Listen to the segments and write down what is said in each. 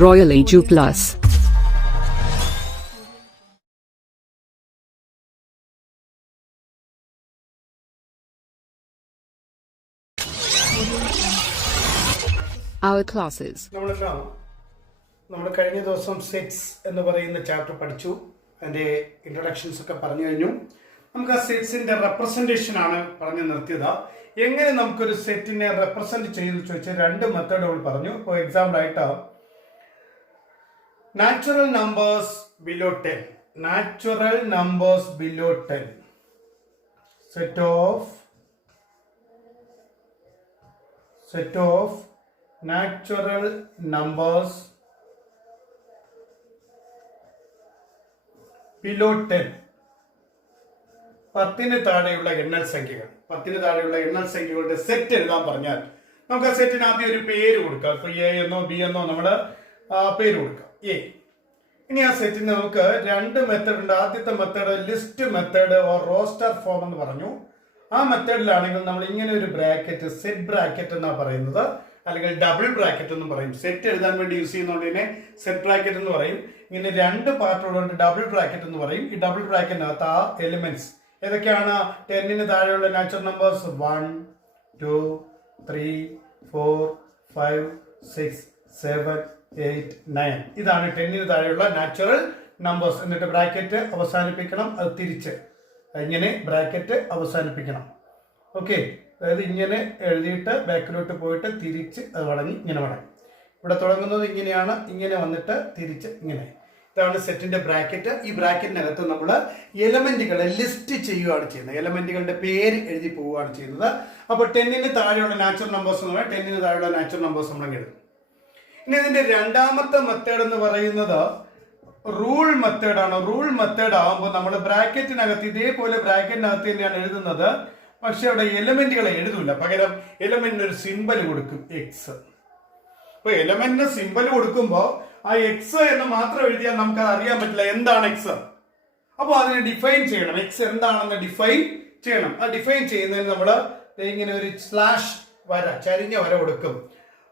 Royal AQ Plus. Our classes. നമ്മൾ കഴിഞ്ഞ ദിവസം സെറ്റ്സ് എന്ന് പറയുന്ന ചാപ്റ്റർ പഠിച്ചു. അതിന്റെ ഇൻട്രൊഡക്ഷൻസ് ഒക്കെ പറഞ്ഞു കഴിഞ്ഞു. നമുക്ക് ആ സെറ്റ്സിന്റെ റെപ്രസെന്റേഷൻ ആണ് പറഞ്ഞു നിർത്തിയത്. എങ്ങനെ നമുക്കൊരു സെറ്റിനെ റെപ്രസെന്റ് ചെയ്ത് ചോദിച്ചാൽ രണ്ട് മെത്തേഡുകൾ പറഞ്ഞു. ഇപ്പോൾ എക്സാമ്പിൾ ആയിട്ട് natural numbers below 10, natural numbers below 10, set of natural numbers below 10. 10 താഴെയുള്ള എണ്ണൽ സംഖ്യകൾ, 10 താഴെയുള്ള എണ്ണൽ സംഖ്യകളുടെ സെറ്റ് എഴുതാൻ പറഞ്ഞാൽ നമുക്ക് ആ സെറ്റിന് ആദ്യം ഒരു പേര് കൊടുക്കാം. ഇപ്പൊ എ എന്നോ ബി എന്നോ നമ്മുടെ പേര് കൊടുക്കാം, എ. ഇനി ആ സെറ്റിന് നമുക്ക് രണ്ട് മെത്തേഡ് ഉണ്ട്. ആദ്യത്തെ method list method or roster form എന്ന് പറഞ്ഞു. ആ മെത്തേഡിലാണെങ്കിൽ നമ്മൾ ഇങ്ങനെ ഒരു ബ്രാക്കറ്റ്, സെറ്റ് ബ്രാക്കറ്റ് എന്നാ പറയുന്നത്, അല്ലെങ്കിൽ ഡബിൾ ബ്രാക്കറ്റ് എന്ന് പറയും. സെറ്റ് എഴുതാൻ വേണ്ടി യൂസ് ചെയ്യുന്നതുകൊണ്ടിനെ സെറ്റ് ബ്രാക്കറ്റ് എന്ന് പറയും. ഇങ്ങനെ രണ്ട് പാർട്ടുകളുണ്ട്, ഡബിൾ ബ്രാക്കറ്റ് എന്ന് പറയും. ഈ ഡബിൾ ബ്രാക്കറ്റിനകത്ത് ആ എലിമെന്റ്സ് ഏതൊക്കെയാണ്? 10 താഴെയുള്ള നാച്ചുറൽ നമ്പേഴ്സ് 1, 2, 3, 4, 5, 6, 7, 8, 9. ഇതാണ് 10 താഴെയുള്ള നാച്ചുറൽ നമ്പേഴ്സ്. എന്നിട്ട് ബ്രാക്കറ്റ് അവസാനിപ്പിക്കണം, അത് തിരിച്ച് ഇങ്ങനെ ബ്രാക്കറ്റ് അവസാനിപ്പിക്കണം. ഓക്കെ, അതായത് ഇങ്ങനെ എഴുതിയിട്ട് ബാക്കിലോട്ട് പോയിട്ട് തിരിച്ച് അത് വളഞ്ഞ് ഇങ്ങനെ വളഞ്ഞ് ഇവിടെ തുടങ്ങുന്നത് ഇങ്ങനെയാണ്, ഇങ്ങനെ വന്നിട്ട് തിരിച്ച് ഇങ്ങനെ. ഇതാണ് സെറ്റിന്റെ ബ്രാക്കറ്റ്. ഈ ബ്രാക്കറ്റിനകത്ത് നമ്മൾ എലമെന്റുകളെ ലിസ്റ്റ് ചെയ്യുകയാണ് ചെയ്യുന്നത്, എലമെന്റുകളുടെ പേര് എഴുതി പോവുകയാണ് ചെയ്യുന്നത്. അപ്പോൾ 10 താഴെയുള്ള നാച്ചുറൽ നമ്പേഴ്സ് എന്ന് പറഞ്ഞാൽ 10 താഴെയുള്ള നാച്ചുറൽ നമ്പേഴ്സ് നമ്മൾ എഴുതും. ഇനി ഇതിന്റെ രണ്ടാമത്തെ മെത്തേഡ് എന്ന് പറയുന്നത് റൂൾ മെത്തേഡാണ്. റൂൾ മെത്തേഡ് ആകുമ്പോൾ നമ്മൾ ബ്രാക്കറ്റിനകത്ത് ഇതേപോലെ ബ്രാക്കറ്റിനകത്ത് തന്നെയാണ് എഴുതുന്നത്, പക്ഷെ അവിടെ എലമെന്റുകളെ എഴുതൂല. പകരം എലമെന്റിന് ഒരു സിമ്പൽ കൊടുക്കും, എക്സ്. അപ്പൊ എലമെന്റിന് സിമ്പൽ കൊടുക്കുമ്പോൾ ആ എക്സ് എന്ന് മാത്രം എഴുതിയാൽ നമുക്ക് അത് അറിയാൻ പറ്റില്ല എന്താണ് എക്സ്. അപ്പോൾ അതിനെ ഡിഫൈൻ ചെയ്യണം, എക്സ് എന്താണെന്ന് ഡിഫൈൻ ചെയ്യണം. ആ ഡിഫൈൻ ചെയ്യുന്നതിന് നമ്മൾ ഇങ്ങനെ ഒരു സ്ലാഷ് വര, ചരിഞ്ഞ വര കൊടുക്കും.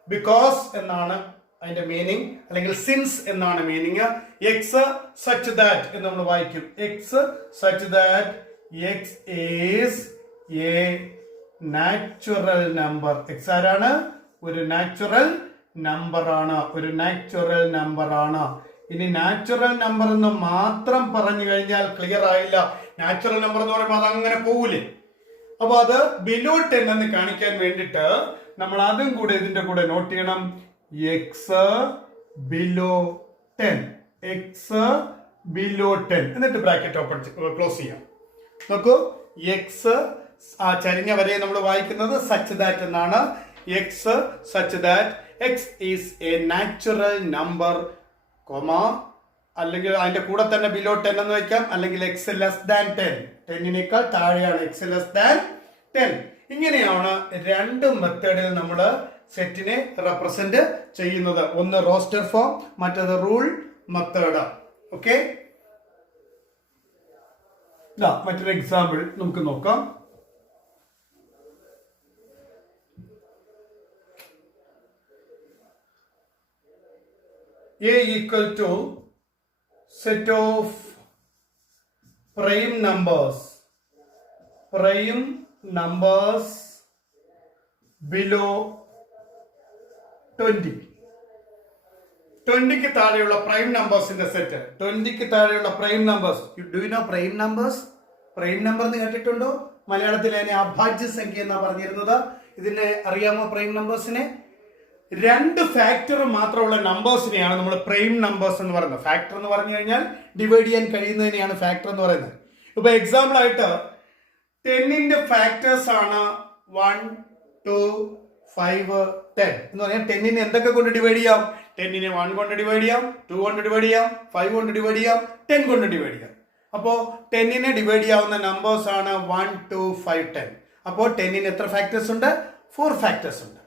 ബിക്കോസ് എന്നാണ് അതിന്റെ മീനിങ്, അല്ലെങ്കിൽ സിൻസ് എന്നാണ് മീനിങ്. എക്സ് സച്ച് ദാറ്റ് എന്ന് നമ്മൾ വായിക്കും. X such that X is A natural number. X ആരാണ്? ഒരു നാച്ചുറൽ നമ്പർ ആണ്, ഒരു നാച്ചുറൽ നമ്പർ ആണ്. ഇനി നാച്ചുറൽ നമ്പർ എന്ന് മാത്രം പറഞ്ഞു കഴിഞ്ഞാൽ ക്ലിയർ ആയില്ല. നാച്ചുറൽ നമ്പർ എന്ന് പറയുമ്പോൾ അത് അങ്ങനെ പോകൂലേ. അപ്പൊ അത് ബിലോ 10 എന്ന് കാണിക്കാൻ വേണ്ടിയിട്ട് നമ്മൾ അതും കൂടെ ഇതിന്റെ കൂടെ നോട്ട് ചെയ്യണം. എക്സ് ബിലോ 10, എക്സ് ബിലോ 10, എന്നിട്ട് ബ്രാക്കറ്റ് ഓപ്പൺ ക്ലോസ് ചെയ്യാം. നോക്കൂ, എക്സ് ആ ചരിഞ്ഞ വരെ നമ്മൾ വായിക്കുന്നത് സച്ച് ദാറ്റ് എന്നാണ്. X such that X is A natural number, comma, അല്ലെങ്കിൽ അതിന്റെ കൂടെ തന്നെ ബിലോ 10 എന്ന് വെക്കാം, അല്ലെങ്കിൽ എക്സ് ലെസ് ദാൻ 10, 10നേക്കാൾ താഴെയാണ് എക്സ് ലെസ് ദാൻ 10. ഇങ്ങനെയാണ് രണ്ട് മെത്തേഡിൽ നമ്മൾ സെറ്റിനെ റെപ്രസെന്റ് ചെയ്യുന്നത്. ഒന്ന് റോസ്റ്റർ ഫോം, മറ്റത് റൂൾ മെത്തേഡ്. ഓക്കെ, മറ്റൊരു എക്സാമ്പിൾ നമുക്ക് നോക്കാം. A equal to set of prime numbers below 20. 20ക്ക് താഴെയുള്ള പ്രൈം നമ്പേഴ്സിന്റെ സെറ്റ്. 20ക്ക് താഴെയുള്ള prime numbers. Do you know prime numbers? Prime number എന്ന് കേട്ടിട്ടുണ്ടോ? മലയാളത്തിൽ അതിനെ അഭാജ്യ സംഖ്യ എന്നാ പറഞ്ഞിരുന്നത്. ഇതിനെ അറിയാമോ? പ്രൈം നമ്പേഴ്സിനെ രണ്ട് ഫാക്ടർ മാത്രമുള്ള നമ്പേഴ്സിനെയാണ് നമ്മൾ പ്രൈം നമ്പേഴ്സ് എന്ന് പറയുന്നത്. ഫാക്ടർ എന്ന് പറഞ്ഞു കഴിഞ്ഞാൽ ഡിവൈഡ് ചെയ്യാൻ കഴിയുന്നതിനെയാണ് ഫാക്ടർ എന്ന് പറയുന്നത്. ഇപ്പൊ എക്സാമ്പിൾ ആയിട്ട് 10ന്റെ ഫാക്ടേഴ്സ് ആണ് 1, 2, 5, 10 എന്ന് പറഞ്ഞാൽ 10നെ എന്തൊക്കെ കൊണ്ട് ഡിവൈഡ് ചെയ്യാം? 10നെ 1 കൊണ്ട് ഡിവൈഡ് ചെയ്യാം, 2 കൊണ്ട് ഡിവൈഡ് ചെയ്യാം, 5 കൊണ്ട് ഡിവൈഡ് ചെയ്യാം, 10 കൊണ്ട് ഡിവൈഡ് ചെയ്യാം. അപ്പോ 10നെ ഡിവൈഡ് ചെയ്യാവുന്ന നമ്പേഴ്സ് ആണ് 1, 2, 5, 10. അപ്പോൾ 10ന് എത്ര ഫാക്ടേഴ്സ് ഉണ്ട്? 4 ഫാക്ടേഴ്സ് ഉണ്ട്.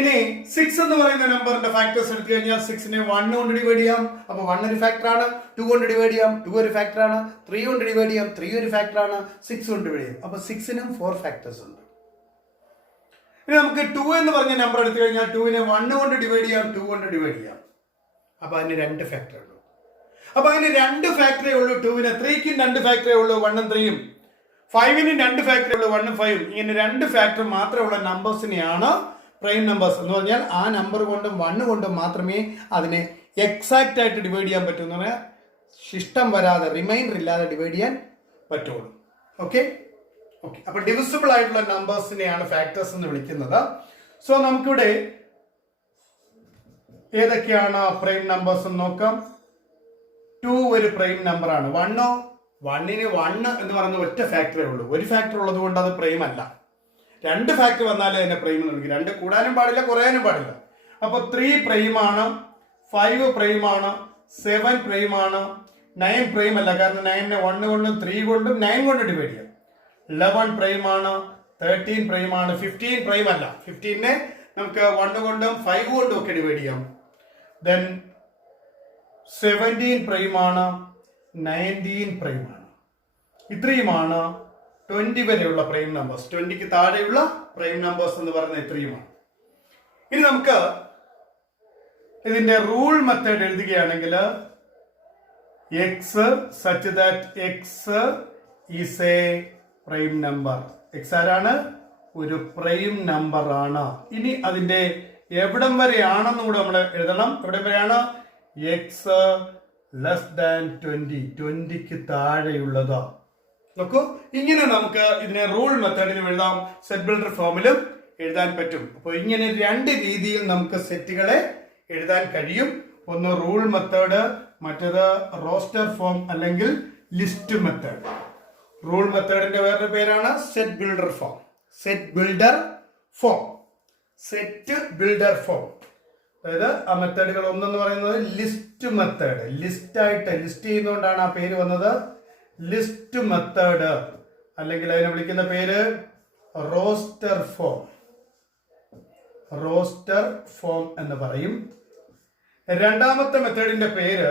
ഇനി 6 എന്ന് പറയുന്ന നമ്പറിന്റെ ഫാക്ടേഴ്സ് എടുത്തു കഴിഞ്ഞാൽ 6നെ 1 കൊണ്ട് ഡിവൈഡ് ചെയ്യാം, അപ്പൊ 1 ഒരു ഫാക്ടർ ആണ്. 2 കൊണ്ട് ഡിവൈഡ് ചെയ്യാം, 2 ഒരു ഫാക്ടർ ആണ്. 3 കൊണ്ട് ഡിവൈഡ് ചെയ്യാം, 3 ഒരു ഫാക്ടർ ആണ്. 6 കൊണ്ട് ഡിവൈഡ് ചെയ്യാം, അപ്പൊ 6നും 4 ഫാക്ടേഴ്സ് ഉണ്ട്. ഇനി നമുക്ക് 2 എന്ന് പറഞ്ഞ നമ്പർ എടുത്തു കഴിഞ്ഞാൽ 2നെ 1 കൊണ്ട് ഡിവൈഡ് ചെയ്യാം, 2 കൊണ്ട് ഡിവൈഡ് ചെയ്യാം. അപ്പൊ അതിന് 2 ഫാക്ടറേ ഉള്ളൂ. അപ്പൊ അതിന് 2 ഫാക്ടറേ ഉള്ളൂ. 2-ന് 3-ക്കും 2 ഫാക്ടറേ ഉള്ളൂ, 1-ഉം 3-യും. 5-നും 2 ഫാക്ടറേ ഉള്ളൂ, 1-ഉം 5-ഉം. ഇങ്ങനെ 2 ഫാക്ടർ മാത്രമുള്ള നമ്പേഴ്സിനെയാണ് പ്രൈം നമ്പേഴ്സ് എന്ന് പറഞ്ഞാൽ. ആ നമ്പർ കൊണ്ടും 1 കൊണ്ടും മാത്രമേ അതിനെ എക്സാക്റ്റ് ആയിട്ട് ഡിവൈഡ് ചെയ്യാൻ പറ്റൂ എന്ന് പറഞ്ഞാൽ ശിഷ്ടം വരാതെ, റിമൈൻഡർ ഇല്ലാതെ ഡിവൈഡ് ചെയ്യാൻ പറ്റുള്ളൂ. ഓക്കെ ഓക്കെ അപ്പൊ ഡിവിസിബിൾ ആയിട്ടുള്ള നമ്പേഴ്സിനെയാണ് ഫാക്ടേഴ്സ് എന്ന് വിളിക്കുന്നത്. സോ നമുക്കിവിടെ ഏതൊക്കെയാണ് പ്രൈം നമ്പേഴ്സ് എന്ന് നോക്കാം. 2 ഒരു പ്രൈം നമ്പർ ആണ്. 1-ന് 1 എന്ന് പറയുന്ന ഒറ്റ ഫാക്ടറേ ഉള്ളൂ. ഒരു ഫാക്ടർ ഉള്ളത് കൊണ്ട് അത് പ്രൈം അല്ല. 2 ഫാക്ടർ വന്നാലേ അതിനെ പ്രൈം എന്ന് വിളിക്കും. 2 കൂടാനും പാടില്ല, കുറയാനും പാടില്ല. അപ്പൊ 3 പ്രൈം ആണ്, 5 പ്രൈം ആണ്, 7 പ്രൈം ആണ്, 9 പ്രൈം അല്ല, കാരണം 9-നെ 1 കൊണ്ടും 3 കൊണ്ടും 9 കൊണ്ട് ഡിവൈഡ് ചെയ്യാം. 11 പ്രൈം ആണ്, 13 പ്രൈം ആണ്, 15 പ്രൈം അല്ല. 15-നെ നമുക്ക് 1 കൊണ്ടും 5 കൊണ്ടും ഒക്കെ ഡിവൈഡ് ചെയ്യാം. ദെൻ 17 പ്രൈം ആണ്, 19 പ്രൈം ആണ്. ഇത്രയുമാണ് 20 വരെയുള്ള പ്രൈം നമ്പേഴ്സ്. 20-ക്ക് താഴെയുള്ള പ്രൈം നമ്പേഴ്സ് എന്ന് പറയുന്നത് ഇത്രയുമാണ്. ഇനി നമുക്ക് ഇതിന്റെ റൂൾ മെത്തേഡ് എഴുതുകയാണെങ്കിൽ X such that X is A prime number. X ആരാണ്? ഒരു പ്രൈം നമ്പർ ആണ്. ഇനി അതിന്റെ എവിടം വരെയാണെന്നും കൂടെ നമ്മൾ എഴുതണം. എവിടം വരെയാണ്? X less than 20, 20-ക്ക് താഴെയുള്ളത്. നോക്കൂ, ഇങ്ങനെ നമുക്ക് ഇതിനെ റൂൾ മെത്തേഡിലും എഴുതാം, സെറ്റ് ബിൽഡർ ഫോമിലും എഴുതാൻ പറ്റും. അപ്പോൾ ഇങ്ങനെ 2 രീതിയിൽ നമുക്ക് സെറ്റുകളെ എഴുതാൻ കഴിയും. ഒന്ന് റൂൾ മെത്തേഡ്, മറ്റേത് റോസ്റ്റർ ഫോം അല്ലെങ്കിൽ ലിസ്റ്റ് മെത്തേഡ്. റൂൾ മെത്തേഡിന്റെ വേറൊരു പേരാണ് set builder form. Set builder form, set builder form. അതായത് ആ മെത്തേഡുകൾ ഒന്നെന്ന് പറയുന്നത് ലിസ്റ്റ് മെത്തേഡ്. ലിസ്റ്റ് ചെയ്യുന്നതുകൊണ്ടാണ് ആ പേര് വന്നത്. ലിസ്റ്റ് മെത്തേഡ് അല്ലെങ്കിൽ അതിനെ വിളിക്കുന്ന പേര് റോസ്റ്റർ ഫോം. റോസ്റ്റർ ഫോം എന്ന് പറയും. രണ്ടാമത്തെ മെത്തേഡിന്റെ പേര്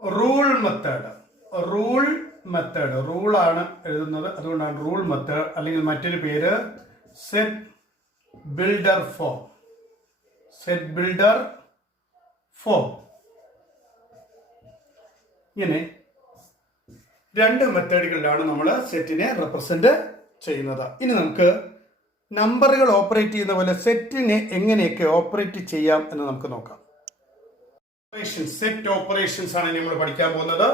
റൂൾ മെത്തേഡ്. റൂൾ മെത്തേഡ്, റൂളാണ് എഴുതുന്നത്, അതുകൊണ്ടാണ് റൂൾ മെത്തേഡ്. അല്ലെങ്കിൽ മറ്റൊരു പേര് set builder form. Set builder form. ഇങ്ങനെ 2 മെത്തേഡുകളിലാണ് നമ്മൾ സെറ്റിനെ റെപ്രസെന്റ് ചെയ്യുന്നത്. ഇനി നമുക്ക് നമ്പറുകൾ ഓപ്പറേറ്റ് ചെയ്യുന്ന പോലെ സെറ്റിനെ എങ്ങനെയൊക്കെ ഓപ്പറേറ്റ് ചെയ്യാം എന്ന് നമുക്ക് നോക്കാം. സെറ്റ് ഓപ്പറേഷൻസ് ആണ് നമ്മൾ പഠിക്കാൻ പോകുന്നത്.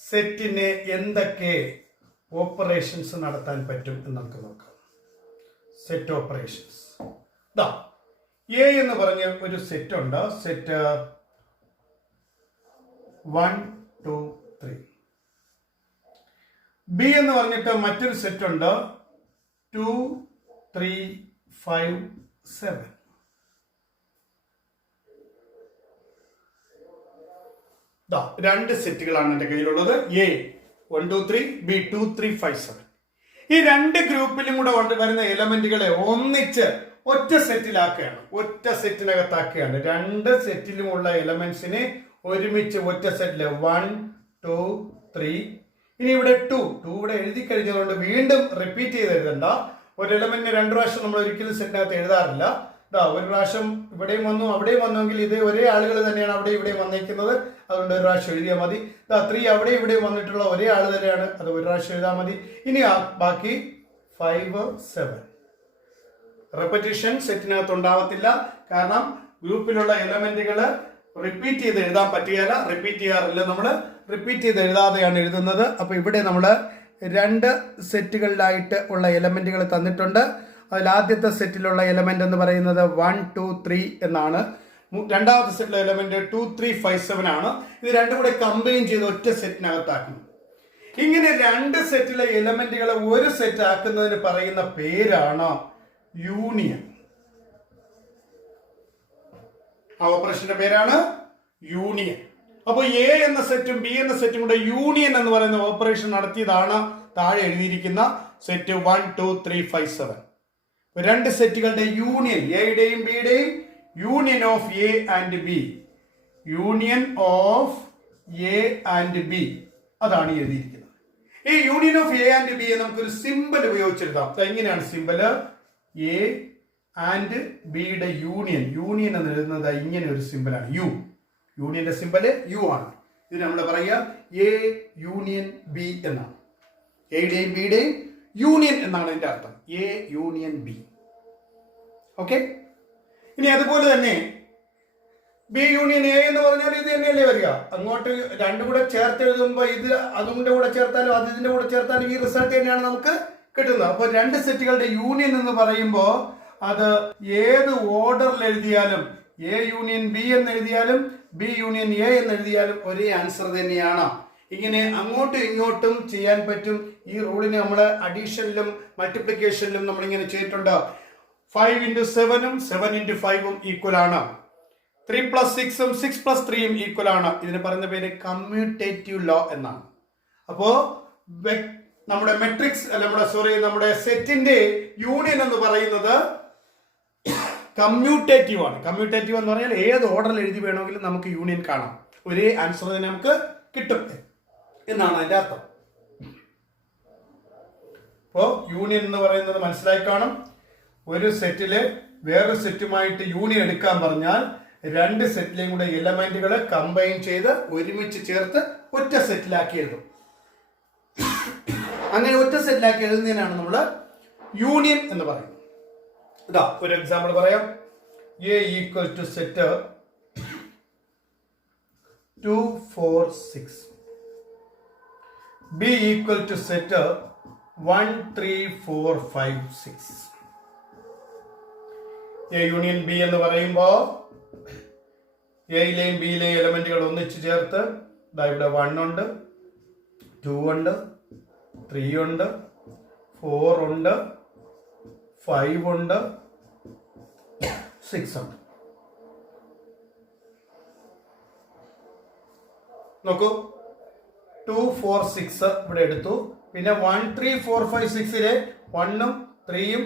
സെറ്റിനെ എന്തൊക്കെ ഓപ്പറേഷൻസ് നടത്താൻ പറ്റും എന്ന് നമുക്ക് നോക്കാം. Set operations. എ എന്ന് പറഞ്ഞ ഒരു സെറ്റ് ഉണ്ട്. സെറ്റ് 1, 2, 3. ബി എന്ന് പറഞ്ഞിട്ട് മറ്റൊരു സെറ്റ് ഉണ്ട്. 2, 3, 5, 7. രണ്ട് സെറ്റുകളാണ് എന്റെ കയ്യിലുള്ളത്. A 1, 2, 3, B 2, 3, 5, 7. ഈ 2 ഗ്രൂപ്പിലും കൂടെ വരുന്ന എലമെന്റുകളെ ഒന്നിച്ച് ഒറ്റ സെറ്റിലാക്കുകയാണ്. ഒറ്റ സെറ്റിനകത്താക്കുകയാണ്. 2 സെറ്റിലുമുള്ള എലമെന്റ്സിനെ ഒരുമിച്ച് ഒറ്റ സെറ്റില് 1, 2, 3. ഇനി ഇവിടെ 2 ഇവിടെ എഴുതി കഴിഞ്ഞതുകൊണ്ട് വീണ്ടും റിപ്പീറ്റ് ചെയ്ത് എഴുതണ്ട. ഒരു എലമെന്റിന് 2 പ്രാവശ്യം നമ്മൾ ഒരിക്കലും സെറ്റിനകത്ത് എഴുതാറില്ല. ഒരു പ്രാവശ്യം ഇവിടെയും വന്നു അവിടെയും വന്നെങ്കിൽ ഇത് ഒരേ ആളുകൾ തന്നെയാണ് അവിടെ ഇവിടെയും വന്നേക്കുന്നത്, അതുകൊണ്ട് ഒരു പ്രാവശ്യം എഴുതിയാൽ മതി. 3 അവിടെ ഇവിടെയും വന്നിട്ടുള്ള ഒരേ ആൾ തന്നെയാണ്, അത് ഒരു പ്രാവശ്യം എഴുതാൽ മതി. ഇനി ബാക്കി 5, 7. റെപ്പറ്റീഷൻ സെറ്റിനകത്ത് ഉണ്ടാവത്തില്ല, കാരണം ഗ്രൂപ്പിലുള്ള എലമെന്റുകൾ റിപ്പീറ്റ് ചെയ്ത് എഴുതാൻ പറ്റുകയില്ല. റിപ്പീറ്റ് ചെയ്യാറില്ല, നമ്മൾ റിപ്പീറ്റ് ചെയ്ത് എഴുതാതെയാണ് എഴുതുന്നത്. അപ്പൊ ഇവിടെ നമ്മൾ 2 സെറ്റുകളിലായിട്ട് ഉള്ള എലമെന്റുകൾ തന്നിട്ടുണ്ട്. അതിൽ ആദ്യത്തെ സെറ്റിലുള്ള എലമെന്റ് എന്ന് പറയുന്നത് 1, 2, 3 എന്നാണ്. രണ്ടാമത്തെ സെറ്റിലെ എലമെന്റ് 2, 3, 5, 7 ആണ്. ഇത് രണ്ടും കൂടെ കമ്പൈൻ ചെയ്ത് ഒറ്റ സെറ്റിനകത്താക്കുന്നു. ഇങ്ങനെ 2 സെറ്റിലെ എലമെന്റുകളെ ഒരു സെറ്റ് ആക്കുന്നതിന് പറയുന്ന പേരാണ് യൂണിയൻ. ആ ഓപ്പറേഷന്റെ പേരാണ് യൂണിയൻ. അപ്പോൾ എ എന്ന സെറ്റും ബി എന്ന സെറ്റും കൂടെ യൂണിയൻ എന്ന് പറയുന്ന ഓപ്പറേഷൻ നടത്തിയതാണ് താഴെ എഴുതിയിരിക്കുന്ന സെറ്റ് 1, 2, 3, 5, 7. 2 സെറ്റുകളുടെ യൂണിയൻ, എയുടെയും ബിയുടെയും union of A and B. Union of A and B, അതാണ് എഴുതിയിരിക്കുന്നത്. ഈ union of A and B നമുക്കൊരു സിമ്പൽ ഉപയോഗിച്ചെഴുതാം. എങ്ങനെയാണ് സിമ്പല്? എ ആൻഡ് ബിയുടെ യൂണിയൻ. യൂണിയൻ എന്ന് എഴുതുന്നത് ഇങ്ങനെ ഒരു സിമ്പലാണ്, യു. യൂണിയന്റെ സിമ്പല് യു ആണ്. ഇത് നമ്മൾ പറയുക എ യൂണിയൻ ബി എന്നാണ്. എയുടെയും ബിയുടെയും യൂണിയൻ എന്നാണ് ഇതിന്റെ അർത്ഥം. A union B. ഓക്കെ. ഇനി അതുപോലെ തന്നെ ബി യൂണിയൻ എ എന്ന് പറഞ്ഞാൽ ഇത് തന്നെയല്ലേ വരിക. അങ്ങോട്ട് രണ്ടും കൂടെ ചേർത്ത് എഴുതുമ്പോൾ ഇത് അതിന്റെ കൂടെ ചേർത്താലും അത് ഇതിന്റെ കൂടെ ചേർത്താലും ഈ റിസൾട്ട് തന്നെയാണ് നമുക്ക് കിട്ടുന്നത്. അപ്പോൾ രണ്ട് സെറ്റുകളുടെ യൂണിയൻ എന്ന് പറയുമ്പോൾ അത് ഏത് ഓർഡറിൽ എഴുതിയാലും എ യൂണിയൻ ബി എന്ന് എഴുതിയാലും ബി യൂണിയൻ എ എന്ന് എഴുതിയാലും ഒരേ ആൻസർ തന്നെയാണ്. ഇങ്ങനെ അങ്ങോട്ടും ഇങ്ങോട്ടും ചെയ്യാൻ പറ്റും. ഈ റൂളിനെ നമ്മൾ അഡീഷനിലും മൾട്ടിപ്ലിക്കേഷനിലും നമ്മളിങ്ങനെ ചെയ്തിട്ടുണ്ട്. 5 into 7 7 into 5 ഈക്വൽ ആണ്. 3 plus 6 6 plus 3 ഈക്വൽ ആണ്. ഇതിന് പറയുന്ന പേര് കമ്മ്യൂട്ടേറ്റീവ് ലോ എന്നാണ്. അപ്പോ നമ്മുടെ മെട്രിക്സ് നമ്മുടെ സെറ്റിന്റെ യൂണിയൻ എന്ന് പറയുന്നത് കമ്മ്യൂട്ടേറ്റീവ് ആണ്. കമ്മ്യൂട്ടേറ്റീവ് എന്ന് പറഞ്ഞാൽ ഏത് ഓർഡറിൽ എഴുതി വേണമെങ്കിലും നമുക്ക് യൂണിയൻ കാണാം. ഒരേ ആൻസർ തന്നെ നമുക്ക് കിട്ടും എന്നാണ് അതിന്റെ അർത്ഥം. അപ്പോ യൂണിയൻ എന്ന് പറയുന്നത് മനസ്സിലായി കാണും. ഒരു സെറ്റില് വേറൊരു സെറ്റുമായിട്ട് യൂണിയൻ എടുക്കാൻ പറഞ്ഞാൽ രണ്ട് സെറ്റിലെയും കൂടെ എലമെന്റുകളെ കമ്പൈൻ ചെയ്ത് ഒരുമിച്ച് ചേർത്ത് ഒറ്റ സെറ്റിലാക്കി എഴുതും. അങ്ങനെ ഒറ്റ സെറ്റിലാക്കി എഴുതുന്നതിനാണ് നമ്മൾ യൂണിയൻ എന്ന് പറയുന്നത്. ഇതാ ഒരു എക്സാമ്പിൾ പറയാം. A equal to set 2 4 6. B equal to set 1 3 4 5 6. A union B എന്ന് പറയുമ്പോൾ എയിലെയും ബിയിലെയും എലമെന്റുകൾ ഒന്നിച്ച് ചേർത്ത് ഇവിടെ 1 ഉണ്ട്, 2 ഉണ്ട്, 3 ഉണ്ട്, 4 ഉണ്ട്, 5 ഉണ്ട്, 6 ഉണ്ട്. നോക്കൂ, 2 4 6 ഇവിടെ എടുത്തു. പിന്നെ 1 3 4 5 6 1ഉം 3ഉം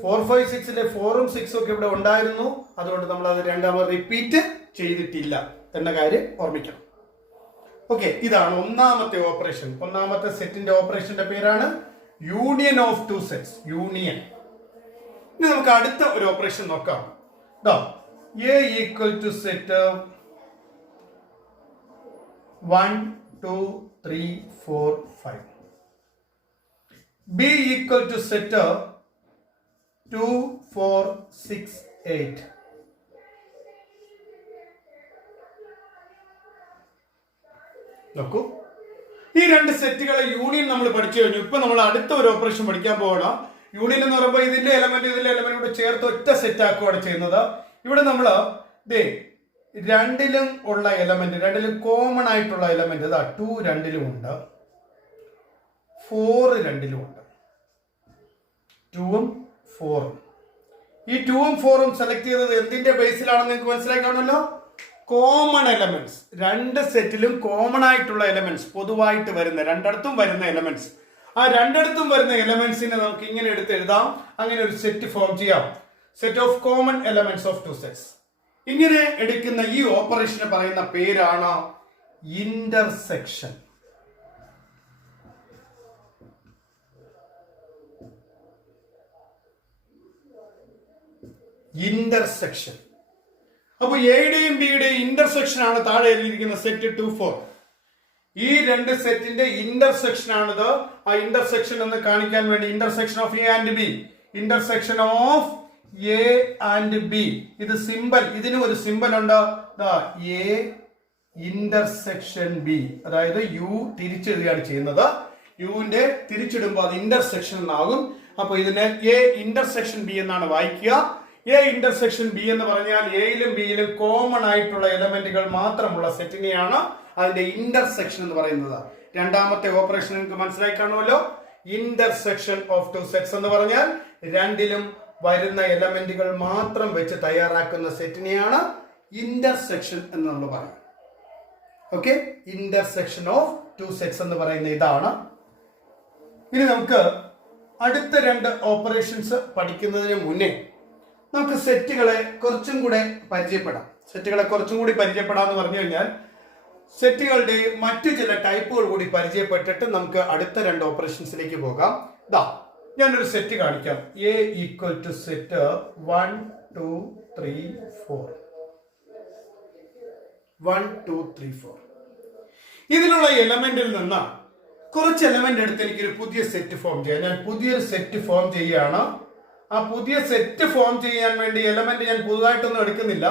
4 5 6 4ഉം 6ഉം ഒക്കെ ഇവിടെ ഉണ്ടായിരുന്നു. അതുകൊണ്ട് നമ്മൾ അത് രണ്ടാമത് റിപ്പീറ്റ് ചെയ്തിട്ടില്ല എന്ന കാര്യം ഓർമ്മിക്കണം. ഓക്കെ, ഇതാണ് ഒന്നാമത്തെ ഓപ്പറേഷൻ. ഒന്നാമത്തെ സെറ്റിന്റെ ഓപ്പറേഷന്റെ പേരാണ് union of two sets. Union. ഇനി നമുക്ക് അടുത്ത ഒരു ഓപ്പറേഷൻ നോക്കാം. A equal to set 1 2 3 4 5. B equal to set 2 4 6 8. നോക്കൂ, ഈ രണ്ട് സെറ്റുകളെ യൂണിയൻ നമ്മൾ പഠിച്ചു കഴിഞ്ഞു. ഇപ്പൊ നമ്മൾ അടുത്ത ഒരു ഓപ്പറേഷൻ പഠിക്കാൻ പോകണം. യൂണിയൻ എന്ന് പറയുമ്പോൾ ഇതിന്റെ എലമെന്റ് കൂടെ ചേർത്ത് ഒറ്റ സെറ്റ് ആക്കുകയാണ് ചെയ്യുന്നത്. ഇവിടെ നമ്മൾ രണ്ടിലും ഉള്ള എലമെന്റ്, രണ്ടിലും കോമൺ ആയിട്ടുള്ള എലമെന്റ് 2 രണ്ടിലും ഉണ്ട്, 4 രണ്ടിലും ഉണ്ട്. 2ഉം 4ഉം. ഈ 2ഉം 4ഉം സെലക്ട് ചെയ്തത് എന്തിന്റെ ബേസിലാണെന്ന് നിങ്ങൾക്ക് മനസ്സിലായി കാണുമല്ലോ. Common elements. രണ്ട് സെറ്റിലും കോമൺ ആയിട്ടുള്ള എലമെന്റ്സ്, പൊതുവായിട്ട് വരുന്ന രണ്ടിടത്തും വരുന്ന എലമെന്റ്സ്. ആ രണ്ടിടത്തും വരുന്ന എലമെന്റ്സിനെ നമുക്ക് ഇങ്ങനെ എടുത്ത് എഴുതാം. അങ്ങനെ ഒരു സെറ്റ് ഫോം ചെയ്യാം. Set of common elements of two sets. ഇങ്ങനെ എടുക്കുന്ന ഈ ഓപ്പറേഷന് പറയുന്ന പേരാണ് ഇന്റർസെക്ഷൻ. ഇന്റർസെക്ഷൻ. അപ്പൊ എയുടെയും ബിയുടെയും ഇന്റർസെക്ഷൻ ആണ് താഴെ എഴുതിയിരിക്കുന്ന സെറ്റ് 2 4. ഈ രണ്ട് സെറ്റിന്റെ ഇന്റർസെക്ഷൻ ആണിത്. ആ ഇന്റർസെക്ഷൻ എന്ന് കാണിക്കാൻ വേണ്ടി intersection of A and B, intersection of A and B. ഇത് സിമ്പൽ, ഇതിന് ഒരു സിമ്പൽ ഉണ്ട്. A intersection B. അതായത് യു തിരിച്ചെഴുതുകയാണ് ചെയ്യുന്നത്. യുവിന്റെ തിരിച്ചിടുമ്പോൾ അത് ഇന്റർസെക്ഷൻ എന്നാകും. അപ്പൊ ഇതിനെ എ ഇന്റർസെക്ഷൻ ബി എന്നാണ് വായിക്കുക. എ ഇന്റർസെക്ഷൻ ബി എന്ന് പറഞ്ഞാൽ എയിലും ബിയിലും കോമൺ ആയിട്ടുള്ള എലമെന്റുകൾ മാത്രമുള്ള സെറ്റിനെയാണ് അതിന്റെ ഇന്റർസെക്ഷൻ എന്ന് പറയുന്നത്. രണ്ടാമത്തെ ഓപ്പറേഷൻ നിങ്ങൾക്ക് മനസ്സിലായി കാണുമല്ലോ. ഇന്റർസെക്ഷൻ ഓഫ് ടു സെറ്റ്സ് എന്ന് പറഞ്ഞാൽ രണ്ടിലും വരുന്ന എലമെന്റുകൾ മാത്രം വെച്ച് തയ്യാറാക്കുന്ന സെറ്റിനെയാണ് ഇന്റർസെക്ഷൻ എന്ന് നമ്മൾ പറയും. Okay, intersection of two sets എന്ന് പറയുന്ന ഇതാണ്. ഇനി നമുക്ക് അടുത്ത രണ്ട് ഓപ്പറേഷൻസ് പഠിക്കുന്നതിന് മുന്നേ നമുക്ക് സെറ്റുകളെ കുറച്ചും കൂടെ പരിചയപ്പെടാം. സെറ്റുകളെ കുറച്ചും കൂടി പരിചയപ്പെടാന്ന് പറഞ്ഞു കഴിഞ്ഞാൽ സെറ്റുകളുടെ മറ്റു ചില ടൈപ്പുകൾ കൂടി പരിചയപ്പെട്ടിട്ട് നമുക്ക് അടുത്ത രണ്ട് ഓപ്പറേഷൻസിലേക്ക് പോകാം. ഞാനൊരു സെറ്റ് കാണിക്കാം. A equal to set 1 2 3 4. 1 2 3 4. ഇതിലുള്ള എലമെന്റിൽ നിന്ന് കുറച്ച് എലമെന്റ് എടുത്ത് എനിക്കൊരു പുതിയ സെറ്റ് ഫോം ചെയ്യാം. ഞാൻ പുതിയൊരു സെറ്റ് ഫോം ചെയ്യുകയാണ്. ആ പുതിയ സെറ്റ് ഫോം ചെയ്യാൻ വേണ്ടി എലമെന്റ് ഞാൻ പുതുതായിട്ടൊന്നും എടുക്കുന്നില്ല.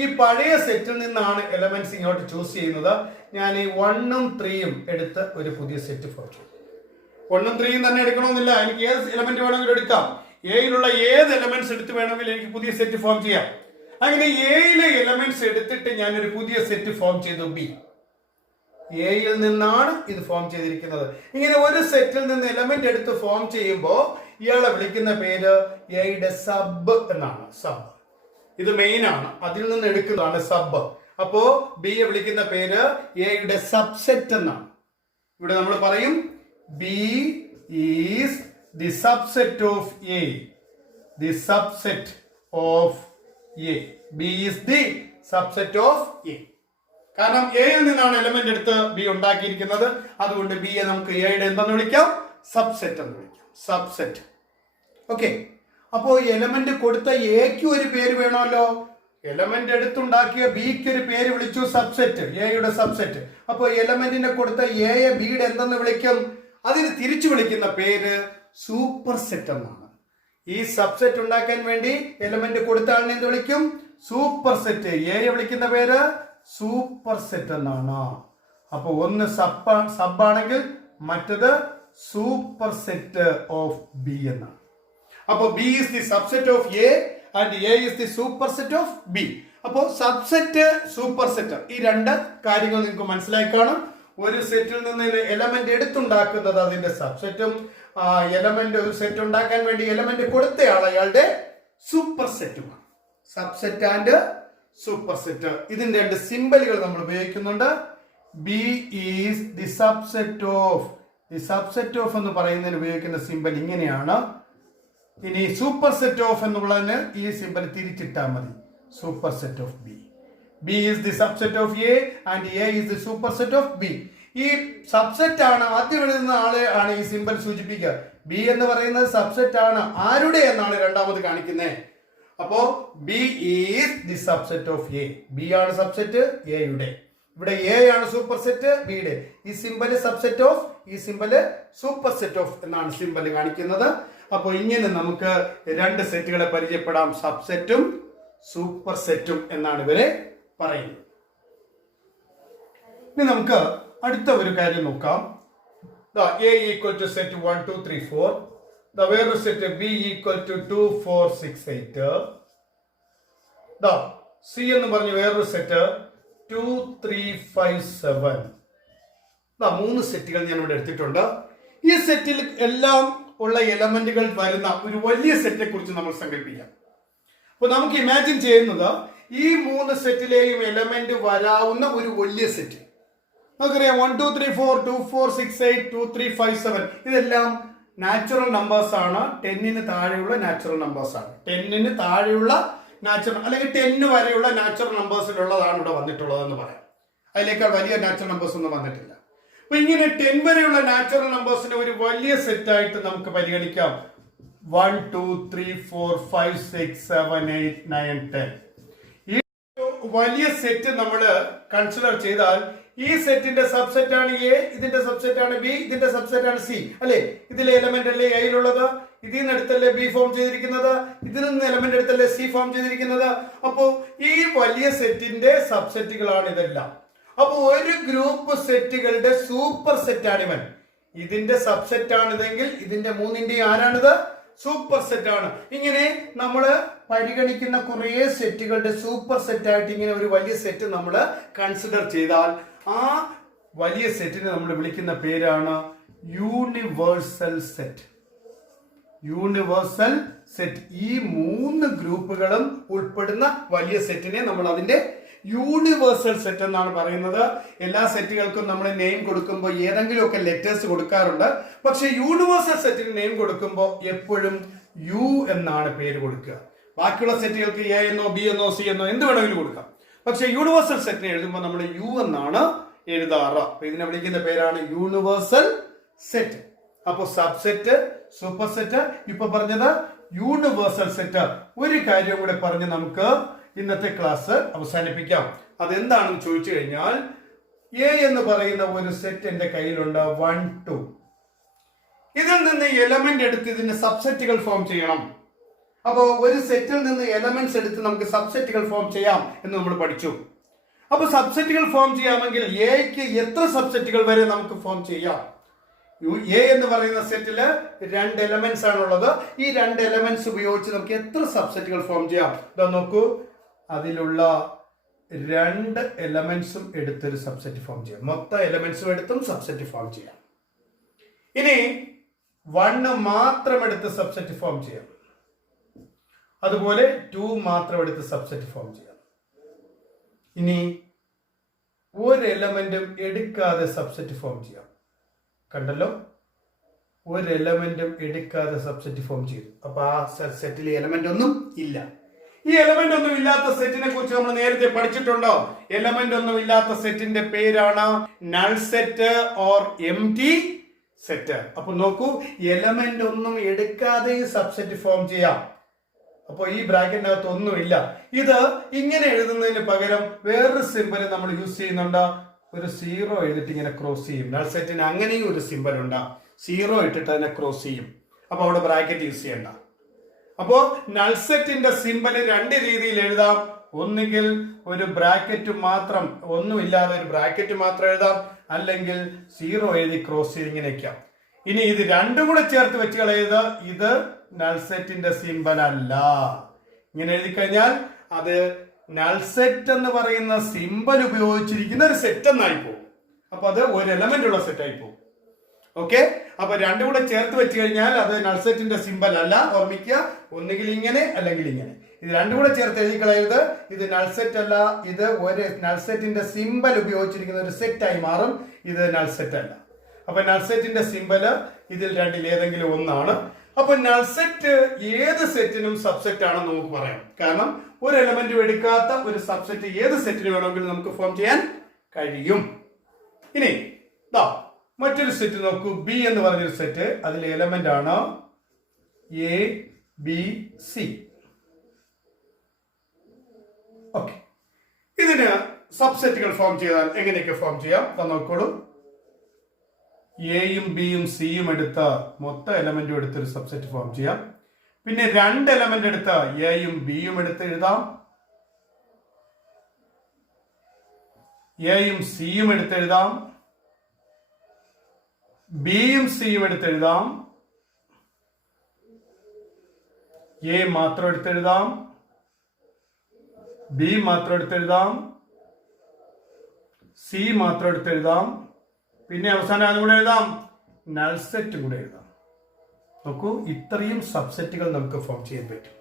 ഈ പഴയ സെറ്റിൽ നിന്നാണ് എലമെന്റ്സ് ഇങ്ങോട്ട് ചൂസ് ചെയ്യുന്നത്. ഞാൻ ഈ 1ഉം 3ഉം എടുത്ത് ഒരു പുതിയ സെറ്റ് ഫോം ചെയ്യും. 1ഉം 3ഉം തന്നെ എടുക്കണമെന്നില്ല, എനിക്ക് ഏത് എലമെന്റ് വേണമെങ്കിലും എടുക്കാം. എയിലുള്ള ഏത് എലമെന്റ്സ് എടുത്ത് വേണമെങ്കിലും എനിക്ക് പുതിയ സെറ്റ് ഫോം ചെയ്യാം. അങ്ങനെ എയിലെ എലമെന്റ്സ് എടുത്തിട്ട് ഞാനൊരു പുതിയ സെറ്റ് ഫോം ചെയ്തു. ബി എയിൽ നിന്നാണ് ഇത് ഫോം ചെയ്തിരിക്കുന്നത്. ഇങ്ങനെ ഒരു സെറ്റിൽ നിന്ന് എലമെന്റ് എടുത്ത് ഫോം ചെയ്യുമ്പോൾ ഇയാളെ വിളിക്കുന്ന പേര് എയുടെ സബ് എന്നാണ്. സബ് ഇത് മെയിൻ ആണ്, അതിൽ നിന്ന് എടുക്കുന്നതാണ് സബ്. അപ്പോ ബിയെ വിളിക്കുന്ന പേര് എയുടെ സബ്സെറ്റ് എന്നാണ്. ഇവിടെ നമ്മൾ പറയും B is the subset of A. The subset of A. B is the subset of A. കാരണം എയിൽ നിന്നാണ് എലമെന്റ് എടുത്ത് ബി ഉണ്ടാക്കിയിരിക്കുന്നത്. അതുകൊണ്ട് ബിയെ നമുക്ക് എയുടെ എന്തെന്ന് വിളിക്കാം? സബ്സെറ്റ് എന്ന് വിളിക്കാം. സബ്സെറ്റ്. ഓക്കെ. അപ്പോ എലമെന്റ് കൊടുത്ത എക്ക് ഒരു പേര് വേണമല്ലോ. എലമെന്റ് എടുത്തുണ്ടാക്കിയ ബിക്ക് ഒരു പേര് വിളിച്ചു, സബ്സെറ്റ്, എയുടെ സബ്സെറ്റ്. അപ്പോ എലമെന്റിനെ കൊടുത്ത എയെ ബിയുടെ എന്തെന്ന് വിളിക്കും? അതിന് തിരിച്ചു വിളിക്കുന്ന പേര് സൂപ്പർ സെറ്റ് എന്നാണ്. ഈ സബ്സെറ്റ് ഉണ്ടാക്കാൻ വേണ്ടി എലമെന്റ് കൊടുത്ത ആളിനെ എന്ത് വിളിക്കും? Super set. എയെ വിളിക്കുന്ന പേര് സൂപ്പർ സെറ്റ് എന്നാണ്. അപ്പൊ ഒന്ന് സബ് ആണെങ്കിൽ മറ്റത് സൂപ്പർ സെറ്റ് ഓഫ് ബി എന്നാണ്. അപ്പൊ B is the subset of A and A is the super set of B. അപ്പോ സബ്സെറ്റ്, സൂപ്പർ സെറ്റ്, ഈ രണ്ട് കാര്യങ്ങൾ നിങ്ങൾക്ക് മനസ്സിലായി കാണും. ഒരു സെറ്റിൽ നിന്ന് എലമെന്റ് എടുത്തുണ്ടാക്കുന്നത് അതിന്റെ സബ്സെറ്റും, എലമെന്റ് ഒരു സെറ്റ് ഉണ്ടാക്കാൻ വേണ്ടി എലമെന്റ് കൊടുത്തയാൾ അയാളുടെ സൂപ്പർ സെറ്റുമാണ്. Subset and superset. ഇതിന്റെ രണ്ട് സിംബലുകൾ നമ്മൾ ഉപയോഗിക്കുന്നുണ്ട്. B is the subset of. The subset of എന്ന് പറയുന്നതിന് ഉപയോഗിക്കുന്ന സിംബൽ ഇങ്ങനെയാണ്. ഇനി സൂപ്പർ സെറ്റ് ഓഫ് എന്നുള്ളതിന് ഈ സിംബൽ തിരിച്ചിട്ടാൽ മതി. Super set of B. B is the subset of A and A is the super set of B. ഈ subset ആണ് ആദ്യം എഴുതുന്ന ആളെ ആണ് ഈ സിംബൽ സൂചിപ്പിക്കുക. ബി എന്ന് പറയുന്നത് സബ്സെറ്റ് ആണ്. ആരുടെ എന്നാണ് രണ്ടാമത് കാണിക്കുന്നത്. അപ്പോ B is the subset of A. B ആണ് സബ്സെറ്റ് എയുടെ. ഇവിടെ എ ആണ് സൂപ്പർ സെറ്റ് ബിയുടെ. ഈ സിംബല് സബ്സെറ്റ് ഓഫ്, ഈ സിംബല് സൂപ്പർ സെറ്റ് ഓഫ് എന്നാണ് സിംബല് കാണിക്കുന്നത്. അപ്പൊ ഇങ്ങനെ നമുക്ക് രണ്ട് സെറ്റുകളെ പരിചയപ്പെടാം. സബ്സെറ്റും സൂപ്പർ സെറ്റും എന്നാണ് ഇവരെ പറയുന്നത്. ഇനി നമുക്ക് അടുത്ത ഒരു കാര്യം നോക്കാം. A equal to set 1 2 3 4. വേറൊരു set B equal to 2 4 6 8. C എന്ന് പറഞ്ഞ വേറൊരു സെറ്റ് 2 3 5 7. മൂന്ന് സെറ്റുകൾ ഞാൻ ഇവിടെ എടുത്തിട്ടുണ്ട്. ഈ സെറ്റിൽ എല്ലാം ഉള്ള എലമെന്റുകൾ വരുന്ന ഒരു വലിയ സെറ്റിനെ കുറിച്ച് നമ്മൾ സങ്കല്പിക്കാം. അപ്പൊ നമുക്ക് ഇമാജിൻ ചെയ്യുന്നത് ഈ മൂന്ന് സെറ്റിലെയും എലമെന്റ് വരാവുന്ന ഒരു വലിയ സെറ്റ്. നമുക്കറിയാം 1 2 3 4 2 4 6 8 2 3 5 7. ഇതെല്ലാം നാച്ചുറൽ നമ്പേഴ്സ് ആണ്. 10ന് താഴെയുള്ള നാച്ചുറൽ നമ്പേഴ്സ് ആണ്. 10ന് താഴെയുള്ള നാച്ചുറൽ അല്ലെങ്കിൽ 10 വരെയുള്ള നാച്ചുറൽ നമ്പേഴ്സിലുള്ളതാണ് ഇവിടെ വന്നിട്ടുള്ളത് എന്ന് പറയാം. അതിലേക്കാൾ വലിയ നാച്ചുറൽ നമ്പേഴ്സ് ഒന്നും വന്നിട്ടില്ല. അപ്പൊ ഇങ്ങനെ 10 വരെയുള്ള നാച്ചുറൽ നമ്പേഴ്സിനെ ഒരു വലിയ സെറ്റ് ആയിട്ട് നമുക്ക് പരിഗണിക്കാം. 1 2 3 4 5 6 7 8 9 10. ഈ വലിയ സെറ്റ് നമ്മൾ കൺസിഡർ ചെയ്താൽ ഈ സെറ്റിന്റെ സബ്സെറ്റ് ആണ് എ, ഇതിന്റെ സബ്സെറ്റ് ആണ് ബി, ഇതിന്റെ സബ്സെറ്റ് ആണ് സി അല്ലെ. ഇതിലെ എലമെന്റ് അല്ലേ എയിലുള്ളത്, ഇതിൽ നിന്ന് എടുത്തല്ലേ ബി ഫോം ചെയ്തിരിക്കുന്നത്, ഇതിൽ നിന്ന് എലമെന്റ് എടുത്തല്ലേ സി ഫോം ചെയ്തിരിക്കുന്നത്. അപ്പോ ഈ വലിയ സെറ്റിന്റെ സബ്സെറ്റുകളാണ് ഇതെല്ലാം. അപ്പൊ ഒരു ഗ്രൂപ്പ് സെറ്റുകളുടെ സൂപ്പർ സെറ്റ് ആണ് ഇവൻ. ഇതിന്റെ സബ്സെറ്റ് ആണ് ഇതെങ്കിൽ ഇതിന്റെ മൂന്നിന്റെയും ആരാണിത്? സൂപ്പർ സെറ്റ് ആണ്. ഇങ്ങനെ നമ്മൾ പരിഗണിക്കുന്ന കുറെ സെറ്റുകളുടെ സൂപ്പർ സെറ്റ് ആയിട്ട് ഇങ്ങനെ ഒരു വലിയ സെറ്റ് നമ്മൾ കൺസിഡർ ചെയ്താൽ ആ വലിയ സെറ്റിനെ നമ്മൾ വിളിക്കുന്ന പേരാണ് യൂണിവേഴ്സൽ സെറ്റ്. Universal set. ഈ മൂന്ന് ഗ്രൂപ്പുകളും ഉൾപ്പെടുന്ന വലിയ സെറ്റിനെ നമ്മൾ അതിന്റെ യൂണിവേഴ്സൽ സെറ്റ് എന്നാണ് പറയുന്നത്. എല്ലാ സെറ്റുകൾക്കും നമ്മൾ നെയിം കൊടുക്കുമ്പോൾ ഏതെങ്കിലുമൊക്കെ ലെറ്റേഴ്സ് കൊടുക്കാറുണ്ട്. പക്ഷെ യൂണിവേഴ്സൽ സെറ്റിന് നെയിം കൊടുക്കുമ്പോൾ എപ്പോഴും യു എന്നാണ് പേര് കൊടുക്കുക. ബാക്കിയുള്ള സെറ്റുകൾക്ക് എ എന്നോ ബി എന്നോ സി എന്നോ എന്ത് വേണമെങ്കിലും കൊടുക്കാം. പക്ഷെ യൂണിവേഴ്സൽ സെറ്റിനെ എഴുതുമ്പോൾ നമ്മൾ യു എന്നാണ് എഴുതാറ്. അപ്പൊ ഇതിനെ വിളിക്കുന്ന പേരാണ് യൂണിവേഴ്സൽ സെറ്റ്. അപ്പൊ സബ്സെറ്റ്, സൂപ്പർ സെറ്റ്, ഇപ്പൊ പറഞ്ഞത് യൂണിവേഴ്സൽ സെറ്റ്. ഒരു കാര്യം കൂടെ പറഞ്ഞ് നമുക്ക് ഇന്നത്തെ ക്ലാസ് അവസാനിപ്പിക്കാം. അതെന്താണെന്ന് ചോദിച്ചു കഴിഞ്ഞാൽ എ എന്ന് പറയുന്ന ഒരു സെറ്റ് എന്റെ കയ്യിലുണ്ട് 1 2. ഇതിൽ നിന്ന് എലമെന്റ് എടുത്ത് ഇതിന്റെ സബ്സെറ്റുകൾ ഫോം ചെയ്യണം. അപ്പോൾ ഒരു സെറ്റിൽ നിന്ന് എലമെന്റ്സ് എടുത്ത് നമുക്ക് സബ്സെറ്റുകൾ ഫോം ചെയ്യാം എന്ന് നമ്മൾ പഠിച്ചു. അപ്പൊ സബ്സെറ്റുകൾ ഫോം ചെയ്യാമെങ്കിൽ എക്ക് എത്ര സബ്സെറ്റുകൾ വരെ നമുക്ക് ഫോം ചെയ്യാം? എ എന്ന് പറയുന്ന സെറ്റില് 2 എലമെന്റ്സ് ആണുള്ളത്. ഈ 2 എലമെന്റ്സ് ഉപയോഗിച്ച് നമുക്ക് എത്ര സബ്സെറ്റുകൾ ഫോം ചെയ്യാം? ഇതാ നോക്കൂ, അതിലുള്ള 2 എലമെന്റ്സും എടുത്തൊരു സബ്സെറ്റ് ഫോം ചെയ്യാം. മൊത്തം എലമെന്റ്സും എടുത്തും സബ്സെറ്റ് ഫോം ചെയ്യാം. ഇനി 1 മാത്രം എടുത്ത് സബ്സെറ്റ് ഫോം ചെയ്യാം. അതുപോലെ 2 മാത്രം എടുത്ത് സബ്സെറ്റ് ഫോം ചെയ്യാം. ഇനി ഒരു എലമെന്റും എടുക്കാതെ സബ്സെറ്റ് ഫോം ചെയ്യാം. കണ്ടല്ലോ, ഒരു എലമെന്റും എടുക്കാതെ സബ്സെറ്റ് ഫോം ചെയ്തു. അപ്പൊ ആ സെറ്റിൽ എലമെന്റ് ഒന്നും ഇല്ല. ഈ എലമെന്റ് ഒന്നും ഇല്ലാത്ത സെറ്റിനെ കുറിച്ച് നമ്മൾ നേരത്തെ പഠിച്ചിട്ടുണ്ടോ? എലമെന്റ് ഒന്നും ഇല്ലാത്ത സെറ്റിന്റെ പേരാണ് null set or empty set. അപ്പൊ നോക്കൂ, എലമെന്റ് ഒന്നും എടുക്കാതെ സബ്സെറ്റ് ഫോം ചെയ്യാം. അപ്പൊ ഈ ബ്രാക്കറ്റിനകത്ത് ഒന്നുമില്ല. ഇത് ഇങ്ങനെ എഴുതുന്നതിന് പകരം വേറൊരു സിമ്പൽ നമ്മൾ യൂസ് ചെയ്യുന്നുണ്ട്. ഒരു 0 എഴുതിട്ട് ഇങ്ങനെ ക്രോസ് ചെയ്യും. നൾ സെറ്റിന് അങ്ങനെയും ഒരു സിമ്പൽ ഉണ്ട്. 0 ഇട്ടിട്ട് അതിനെ ക്രോസ് ചെയ്യും. അപ്പൊ അവിടെ ബ്രാക്കറ്റ് യൂസ് ചെയ്യണ്ട. അപ്പോ നൾ സെറ്റിന്റെ സിമ്പൽ 2 രീതിയിൽ എഴുതാം. ഒന്നുകിൽ ഒരു ബ്രാക്കറ്റ് മാത്രം, ഒന്നുമില്ലാതെ ഒരു ബ്രാക്കറ്റ് മാത്രം എഴുതാം, അല്ലെങ്കിൽ 0 എഴുതി ക്രോസ് ചെയ്ത് ഇങ്ങനെ വയ്ക്കാം. ഇനി ഇത് രണ്ടും കൂടെ ചേർത്ത് വെച്ച് കളയത് ഇത് നൾ സെറ്റിന്റെ സിമ്പൽ അല്ല. ഇങ്ങനെ എഴുതി കഴിഞ്ഞാൽ അത് നൾ സെറ്റ് എന്ന് പറയുന്ന സിമ്പൽ ഉപയോഗിച്ചിരിക്കുന്ന ഒരു സെറ്റ് എന്നായി പോകും. അപ്പൊ അത് ഒരു എലമെന്റ് ഉള്ള സെറ്റ് ആയി പോകും. ഓക്കെ, അപ്പൊ രണ്ടും കൂടെ ചേർത്ത് വെച്ച് കഴിഞ്ഞാൽ അത് നൾ സെറ്റിന്റെ സിമ്പൽ അല്ല. ഓർമ്മിക്കുക, ഒന്നുകിൽ ഇങ്ങനെ അല്ലെങ്കിൽ ഇങ്ങനെ. ഇത് രണ്ടും കൂടെ ചേർത്ത് എഴുതി കളയരുത്. ഇത് നൾ സെറ്റ് അല്ല, ഇത് ഒരു നൾ സെറ്റിന്റെ സിമ്പൽ ഉപയോഗിച്ചിരിക്കുന്ന ഒരു സെറ്റ് ആയി മാറും. ഇത് നൾ സെറ്റ് അല്ല. അപ്പൊ നൾ സെറ്റിന്റെ സിമ്പല് ഇതിൽ രണ്ടിൽ ഏതെങ്കിലും ഒന്നാണ്. അപ്പൊ നൾ സെറ്റ് ഏത് സെറ്റിനും സബ്സെറ്റ് ആണെന്ന് നമുക്ക് പറയാം. കാരണം ഒരു എലമെന്റും എടുക്കാത്ത ഒരു സബ്സെറ്റ് ഏത് സെറ്റിന് വേണമെങ്കിലും നമുക്ക് ഫോം ചെയ്യാൻ കഴിയും. ഇനി മറ്റൊരു സെറ്റ് നോക്കൂ, ബി എന്ന് പറഞ്ഞൊരു സെറ്റ്. അതിലെ എലമെന്റ് ആണ് എ ബി സി. ഓക്കെ, ഇതിന് സബ്സെറ്റുകൾ ഫോം ചെയ്താൽ എങ്ങനെയൊക്കെ ഫോം ചെയ്യാം നോക്കോളൂ. എയും ബിയും സിയും എടുത്ത മൊത്തം എലമെന്റും എടുത്തൊരു സബ്സെറ്റ് ഫോം ചെയ്യാം. പിന്നെ 2 എലമെന്റ് എടുത്ത എയും ബിയും എടുത്ത് എഴുതാം. എയും സിയും എടുത്തെഴുതാം. ബിയും സിയും എടുത്തെഴുതാം. എ മാത്രം എടുത്തെഴുതാം. ബി മാത്രം എടുത്തെഴുതാം. സി മാത്രം എടുത്തെഴുതാം. പിന്നെ അവസാനം അതും കൂടെ എഴുതാം, നൾ സെറ്റ് കൂടെ എഴുതാം. നോക്കൂ, ഇത്രയും സബ്സെറ്റുകൾ നമുക്ക് ഫോം ചെയ്യാൻ പറ്റും.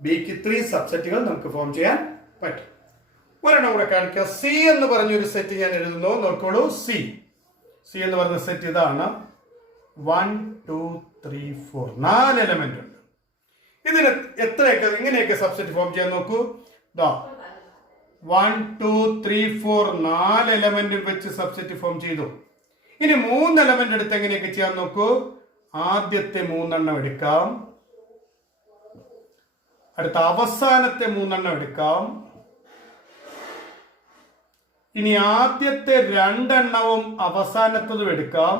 ബിക്ക് ഇത്രയും സബ്സെറ്റുകൾ നമുക്ക് ഫോം ചെയ്യാൻ പറ്റും. ഒരെണ്ണം കൂടെ കാണിക്കുക. സി എന്ന് പറഞ്ഞൊരു സെറ്റ് ഞാൻ എഴുതുന്നു. നോക്കോളൂ, സി എന്ന് പറഞ്ഞ സെറ്റ് ഇതാണ്. 1 2 3 4 4 എലമെന്റ് ഉണ്ട്. ഇതിന് എത്രയൊക്കെ ഇങ്ങനെയൊക്കെ സബ്സെറ്റ് ഫോം ചെയ്യാൻ നോക്കൂ. 1 2 3 4 4 എലമെന്റും വെച്ച് സബ്സെറ്റ് ഫോം ചെയ്തു. ഇനി 3 എലമെന്റ് എടുത്ത് എങ്ങനെയൊക്കെ ചെയ്യാൻ നോക്കൂ. ആദ്യത്തെ 3 എണ്ണം എടുക്കാം. അടുത്ത അവസാനത്തെ 3 എണ്ണം എടുക്കാം. ഇനി ആദ്യത്തെ 2 എണ്ണവും അവസാനത്തതും എടുക്കാം.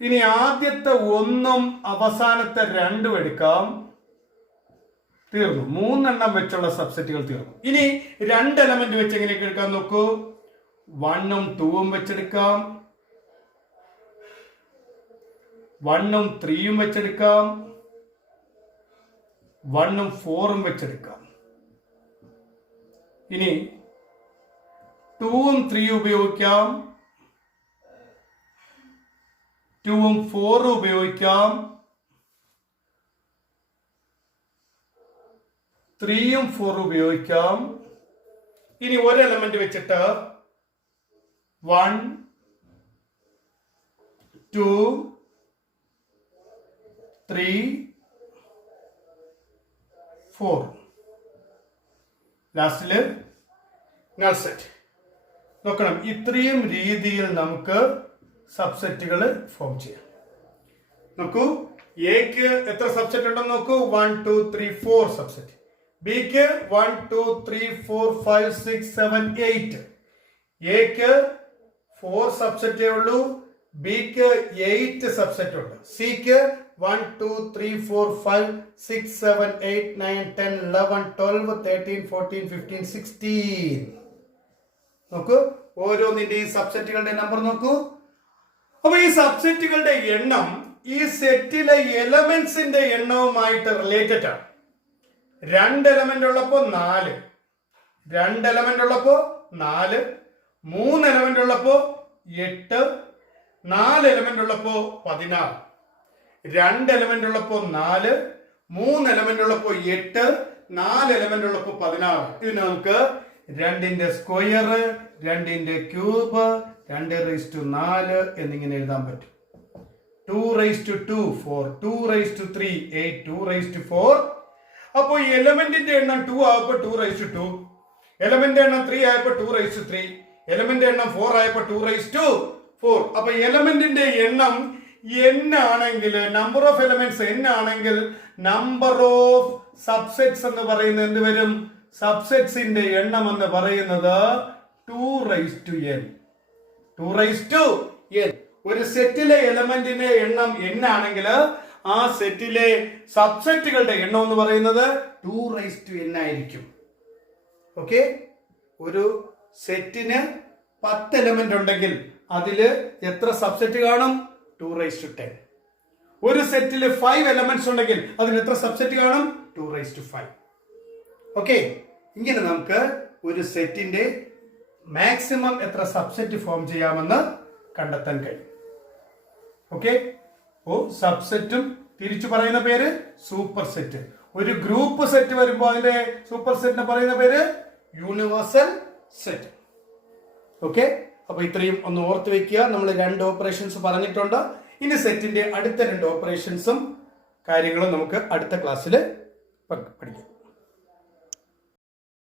ഇനി ആദ്യത്തെ 1ഉം അവസാനത്തെ 2ഉം എടുക്കാം. തീർന്നു. 3 എണ്ണം വെച്ചുള്ള സബ്സെറ്റുകൾ തീർന്നു. ഇനി 2 എലമെന്റ് വെച്ച് എങ്ങനെയൊക്കെ എടുക്കാൻ നോക്കൂ. 1ഉം 2ഉം വെച്ചെടുക്കാം. 1ഉം 3ഉം വെച്ചെടുക്കാം. 1ഉം 4ഉം വെച്ചെടുക്കാം. ഇനി 2ഉം 3ഉം ഉപയോഗിക്കാം. 2ഉം 4ഉം ഉപയോഗിക്കാം. 3ഉം 4ഉം ഉപയോഗിക്കാം. ഇനി ഒരു എലമെന്റ് വെച്ചിട്ട് 1 2 3 4 ലാസ്റ്റില് നൾ സെറ്റ്. നോക്കണം, ഇത്രയും രീതിയിൽ നമുക്ക് സബ്സെറ്റുകൾ ഫോം ചെയ്യാം. നോക്കൂ, എക്ക് എത്ര സബ്സെറ്റ് ഉണ്ടെന്ന് നോക്കൂ. 1 2 3 4 സബ്സെറ്റ്. ബിക്ക് 1 2 3 4 5 6 7 8, എക്ക് 4 സബ്സെറ്റേ ഉള്ളൂ, ബിക്ക് 8 സബ്സെറ്റ് ഉണ്ട്, സിക്ക് 1 2 3 4 5 6 7 8 9 10 11 12 13 14 15 16. നോക്കൂ, ഓരോന്നിന്റെയും സബ്സെറ്റുകളുടെ നമ്പർ നോക്കൂ. അപ്പൊ ഈ സബ്സെറ്റുകളുടെ എണ്ണം ഈ സെറ്റിലെ എലമെന്റ്സിന്റെ എണ്ണവുമായിട്ട് റിലേറ്റഡ് ആണ്. 2 എലമെന്റ് ഉള്ളപ്പോ 4, 2 എലമെന്റ് ഉള്ളപ്പോ 4, 3 എലമെന്റ് ഉള്ളപ്പോ 8, 4 എലമെന്റ് ഉള്ളപ്പോ 16, 2 എലമെന്റ് ഉള്ളപ്പോ 4, 3 എലമെന്റ് ഉള്ളപ്പോ 8, 4 എലമെന്റ് ഉള്ളപ്പോ 16. ഇതിന് നമുക്ക് 2ന്റെ സ്ക്വയർ, 2ന്റെ ക്യൂബ്, 2⁴ എന്നിങ്ങനെ എഴുതാൻ പറ്റും. 2⁴ 4, 2�3 8, 2⁴. അപ്പോ എലമെന്റിന്റെ എണ്ണം 2 ആയപ്പോ 2⁴, എലമെന്റ് എണ്ണം 3 ആയപ്പോ 2�3, എലമെന്റ് എണ്ണം 4 ആയപ്പോ 2⁴. അപ്പൊ എലമെന്റിന്റെ എണ്ണം n ആണെങ്കിൽ, നമ്പർ ഓഫ് എലമെന്റ്സ് n ആണെങ്കിൽ, നമ്പർ ഓഫ് സബ്സെറ്റ്സ് എന്ന് പറയുന്നത് എന്ത് വരും? സബ്സെറ്റ്സിന്റെ എണ്ണം എന്ന് പറയുന്നത് 2n. 2n. ഒരു സെറ്റിലെ എലമെന്റിന്റെ എണ്ണം n ആണെങ്കിൽ ആ സെറ്റിലെ സബ്സെറ്റുകളുടെ എണ്ണം എന്ന് പറയുന്നത് 2n ആയിരിക്കും. ഓക്കെ, ഒരു സെറ്റിന് 10 എലമെന്റ് ഉണ്ടെങ്കിൽ അതില് എത്ര സബ്സെറ്റ് കാണും? 210. ഒരു സെറ്റില് 5 എലമെന്റ്സ് ഉണ്ടെങ്കിൽ അതിന് എത്ര സബ്സെറ്റ് കാണും? 2/5. ഓക്കെ, ഇങ്ങനെ നമുക്ക് ഒരു സെറ്റിന്റെ മാക്സിമം എത്ര സബ്സെറ്റ് ഫോം ചെയ്യാമെന്ന് കണ്ടെത്താൻ കഴിയും. ഓക്കെ, സബ്സെറ്റും തിരിച്ചു പറയുന്ന പേര് സൂപ്പർ സെറ്റ്. ഒരു ഗ്രൂപ്പ് സെറ്റ് വരുമ്പോൾ അതിന്റെ സൂപ്പർ സെറ്റിനെ പറയുന്ന പേര് യൂണിവേഴ്സൽ സെറ്റ്. ഓക്കെ, അപ്പൊ ഇത്രയും ഒന്ന് ഓർത്ത് വെക്കുക. നമ്മൾ 2 ഓപ്പറേഷൻസ് പറഞ്ഞിട്ടുണ്ട്. ഇനി സെറ്റിന്റെ അടുത്ത 2 ഓപ്പറേഷൻസും കാര്യങ്ങളും നമുക്ക് അടുത്ത ക്ലാസ്സിൽ പഠിക്കാം.